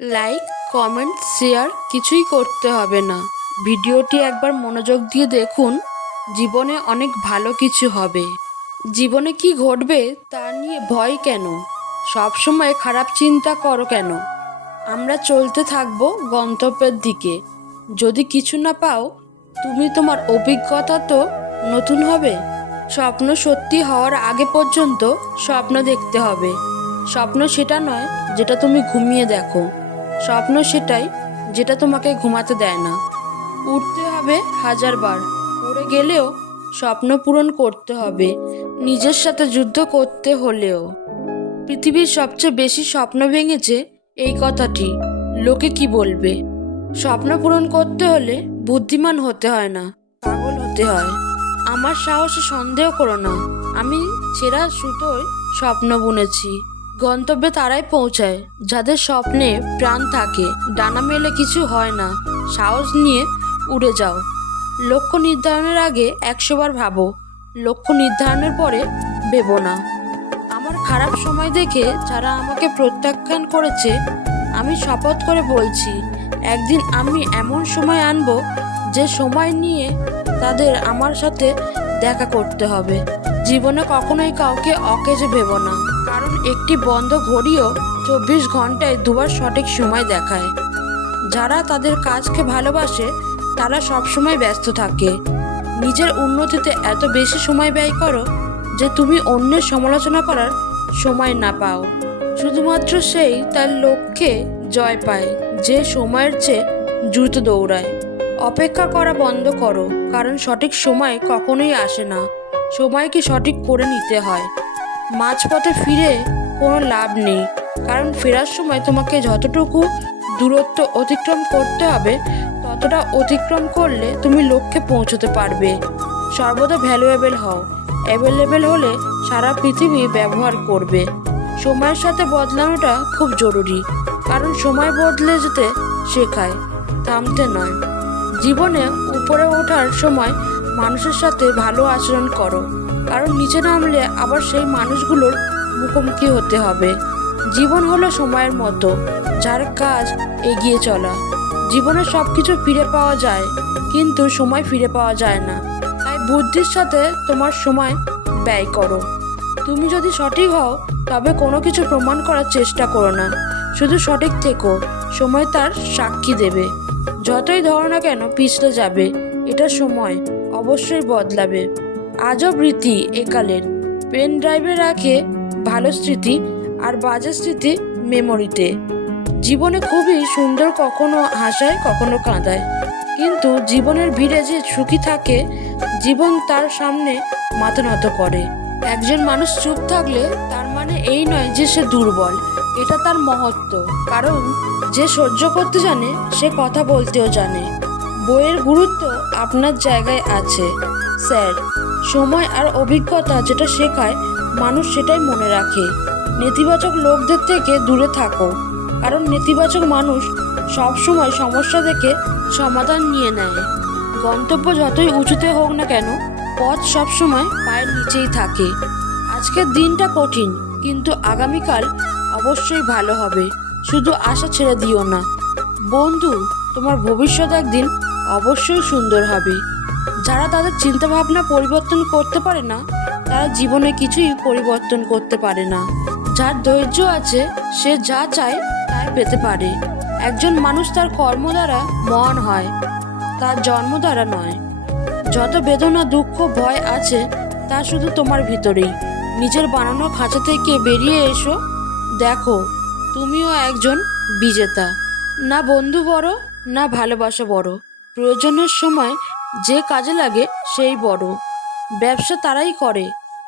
Like, comment, share কিছুই করতে হবে না। ভিডিওটি একবার মনোযোগ দিয়ে দেখুন, জীবনে অনেক ভালো কিছু হবে। জীবনে কি ঘটবে তা নিয়ে ভয় কেন? সব সময় খারাপ চিন্তা করো কেন? আমরা চলতে থাকব গন্তব্যের দিকে। যদি কিছু না পাও, তুমি তোমার অভিজ্ঞতা তো নতুন হবে। স্বপ্ন সত্যি হওয়ার আগে পর্যন্ত স্বপ্ন দেখতে হবে। স্বপ্ন সেটা নয়, যেটা তুমি ঘুমিয়ে দেখো। স্বপ্ন সেটাই যেটা তোমাকে ঘুমাতে দেয় না। উঠতে হবে হাজারবার পড়ে গেলেও স্বপ্ন পূরণ করতে হবে। নিজের সাথে যুদ্ধ করতে হলেও। পৃথিবীর সবচেয়ে বেশি স্বপ্ন ভেঙেছে এই কথাটি। লোকে কি বলবে? স্বপ্ন পূরণ করতে হলে বুদ্ধিমান হতে হয় না, পাগল হতে হয়। আমার সাহসে সন্দেহ করো না। আমি ছেঁড়া সুতোয় স্বপ্ন বুনেছি। গন্তব্যে তারাই পৌঁছায়। যাদের স্বপ্নে প্রাণ থাকে, ডানা মেলে কিছু হয় না। সাহস নিয়ে উড়ে যাও। লক্ষ্য নির্ধারণের আগে একশোবার ভাবো। লক্ষ্য নির্ধারণের পরে ভেবো না। আমার খারাপ সময় দেখে যারা আমাকে প্রত্যাখ্যান করেছে, আমি শপথ করে বলছি, একদিন আমি এমন সময় আনব যে সময় নিয়ে তাদের আমার সাথে দেখা করতে হবে। জীবনে কখনোই কাউকে অকেজে ভেবো না। কারণ একটি বন্ধ ঘড়িও চব্বিশ ঘন্টায় দুবার সঠিক সময় দেখায়। যারা তাদের কাজকে ভালোবাসে, তারা সবসময় ব্যস্ত থাকে। নিজের উন্নতিতে এত বেশি সময় ব্যয় করো যে তুমি অন্যের সমালোচনা করার সময় না পাও। শুধুমাত্র সেই তার লক্ষ্যে জয় পায়, যে সময়ের চেয়ে দ্রুত দৌড়ায়। অপেক্ষা করা বন্ধ করো, কারণ সঠিক সময় কখনোই আসে না। সময়কে সঠিক করে নিতে হয়? মাঝপথে ফিরে কোনো লাভ নেই। কারণ ফেরার সময় তোমাকে যতটুকু দূরত্ব অতিক্রম করতে হবে, ততটা অতিক্রম করলে তুমি লক্ষ্যে পৌঁছতে পারবে। সর্বদা ভ্যালুয়েবল হও। অ্যাভেলেবেল হলে সারা পৃথিবী ব্যবহার করবে। সময়ের সাথে বদলানোটা খুব জরুরি, কারণ সময় বদলে যেতে শেখায়, থামতে নয়। জীবনে উপরে ওঠার সময় মানুষের সাথে ভালো আচরণ করো। কারণ নিচে নামলে আবার সেই মানুষগুলোর মুখোমুখি হতে হবে। জীবন হলো সময়ের মতো, যার কাজ এগিয়ে চলা। জীবনে সব কিছু ফিরে পাওয়া যায়, কিন্তু সময় ফিরে পাওয়া যায় না। তাই বুদ্ধির সাথে তোমার সময় ব্যয় করো। তুমি যদি সঠিক হও, তবে কোনো কিছু প্রমাণ করার চেষ্টা করো না। শুধু সঠিক থেকো, সময় তার সাক্ষী দেবে। যতই ধরো না কেন, পিছলে যাবে। এটা সময়। অবশ্যই বদলাবে। আজব রীতি একালের। পেন ড্রাইভে রাখে ভালো স্মৃতি আর বাজে স্মৃতি মেমোরিতে। জীবনে খুবই সুন্দর কখনো হাসায়, কখনো কাঁদায়। কিন্তু জীবনের ভিড়ে যে সুখী থাকে, জীবন তার সামনে মাথা নত করে। একজন মানুষ চুপ থাকলে তার মানে এই নয় যে সে দুর্বল, এটা তার মহত্ব। কারণ যে সহ্য করতে জানে, সে কথা বলতেও জানে। বইয়ের গুরুত্ব আপনার জায়গায় আছে, স্যার। সময় আর অভিজ্ঞতা যেটা শেখায়, মানুষ সেটাই মনে রাখে। নেতিবাচক লোকদের থেকে দূরে থাকো, কারণ নেতিবাচক মানুষ সবসময় সমস্যা দেখে সমাধান নিয়ে নেয়। গন্তব্য যতই উঁচুতে হোক না কেন, পথ সবসময় পায়ের নিচেই থাকে। আজকের দিনটা কঠিন, কিন্তু আগামীকাল অবশ্যই ভালো হবে। শুধু আশা ছেড়ে দিও না। বন্ধু, তোমার ভবিষ্যৎ একদিন অবশ্যই সুন্দর হবে। যারা তাদের চিন্তাভাবনা পরিবর্তন করতে পারে না, তারা জীবনে কিছুই পরিবর্তন করতে পারে না। যার ধৈর্য আছে, সে যা চায়, তাই পেতে পারে। একজন মানুষ তার কর্ম দ্বারা মহান হয়, তার জন্ম দ্বারা নয়। যত বেদনা, দুঃখ, ভয় আছে, তা শুধু তোমার ভিতরেই। নিজের বানানো খাঁচা থেকে বেরিয়ে এসো। দেখো, তুমিও একজন বিজেতা। না বন্ধু বড়, না ভালোবাসা বড়। প্রয়োজনের সময় যে কাজে লাগে সেই বড়। ব্যবসা তারাই করে,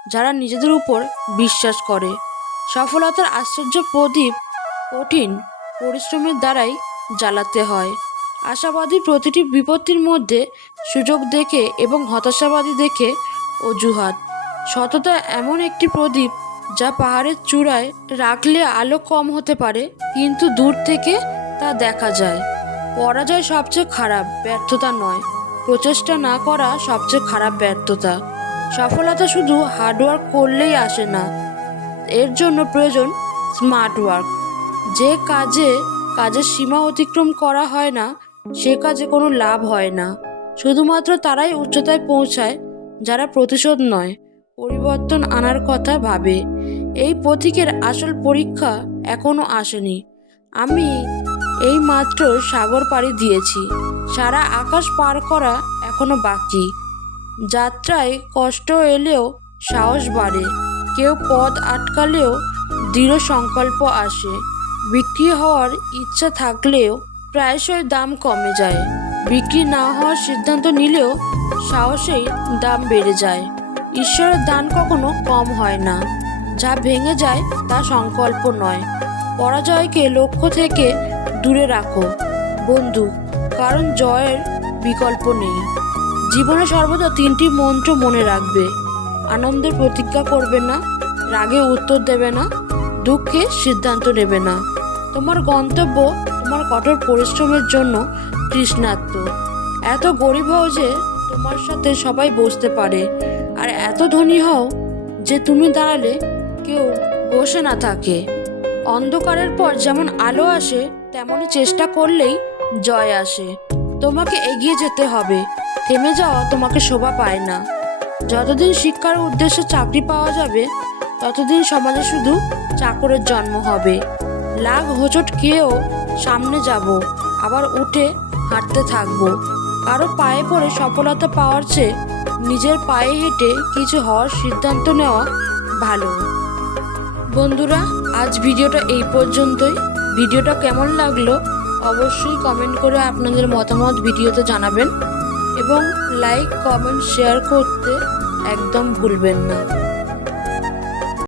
যারা নিজেদের উপর বিশ্বাস করে। সফলতার আশ্চর্য প্রদীপ কঠিন পরিশ্রমের দ্বারাই জ্বালাতে হয়। আশাবাদী প্রতিটি বিপত্তির মধ্যে সুযোগ দেখে এবং হতাশাবাদী দেখে অজুহাত। সততা এমন একটি প্রদীপ যা পাহাড়ের চূড়ায় রাখলে আলো কম হতে পারে, কিন্তু দূর থেকে তা দেখা যায়। পরাজয় সবচেয়ে খারাপ ব্যর্থতা নয়। প্রচেষ্টা না করা সবচেয়ে খারাপ ব্যর্থতা। সফলতা শুধু হার্ডওয়ার্ক করলেই আসে না। এর জন্য প্রয়োজন স্মার্ট ওয়ার্ক যে কাজে, কাজের সীমা অতিক্রম করা হয় না, সে কাজে কোনো লাভ হয় না। শুধুমাত্র তারাই উচ্চতায় পৌঁছায়, যারা প্রতিশোধ নয়, পরিবর্তন আনার কথা ভাবে। এই পথিকের আসল পরীক্ষা এখনও আসেনি। আমি এই মাত্র সাগর পাড়ি দিয়েছি। সারা আকাশ পার করা এখনও বাকি। যাত্রায় কষ্ট এলেও সাহস বাড়ে। কেউ পথ আটকালেও দৃঢ় সংকল্প আসে। বিক্রি হওয়ার ইচ্ছা থাকলেও প্রায়শই দাম কমে যায়। বিক্রি না হওয়ার সিদ্ধান্ত নিলেও সাহসেই দাম বেড়ে যায়। ঈশ্বরের দান কখনো কম হয় না। যা ভেঙে যায় তা সংকল্প নয়। পরাজয়কে লক্ষ্য থেকে দূরে রাখো। বন্ধু, কারণ জয়ের বিকল্প নেই। জীবনে সর্বদা তিনটি মন্ত্র মনে রাখবে। আনন্দের প্রতিজ্ঞা করবে না, রাগে উত্তর দেবে না, দুঃখে সিদ্ধান্ত নেবে না। তোমার গন্তব্য তোমার কঠোর পরিশ্রমের জন্য তৃষ্ণার্ত। এত গরিব হও যে তোমার সাথে সবাই বসতে পারে। আর এত ধনী হও যে তুমি দাঁড়ালে কেউ বসে না থাকে। অন্ধকারের পর যেমন আলো আসে তেমনই চেষ্টা করলেই জয় আসে। তোমাকে এগিয়ে যেতে হবে। থেমে যাওয়া তোমাকে শোভা পায় না। যতদিন শিক্ষার উদ্দেশ্যে চাকরি পাওয়া যাবে, ততদিন সমাজে শুধু চাকরের জন্ম হবে। লাখ হোঁচট খেয়েও সামনে যাব, আবার উঠে হাঁটতে থাকব। কারও পায়ে পড়ে সফলতা পাওয়ার চেয়ে নিজের পায়ে হেঁটে কিছু হওয়ার সিদ্ধান্ত নেওয়া ভালো। বন্ধুরা, আজ ভিডিওটা এই পর্যন্তই। ভিডিওটা কেমন লাগল অবশ্যই কমেন্ট করে আপনাদের মতামত ভিডিওতে জানাবেন এবং লাইক কমেন্ট শেয়ার করতে একদম ভুলবেন না।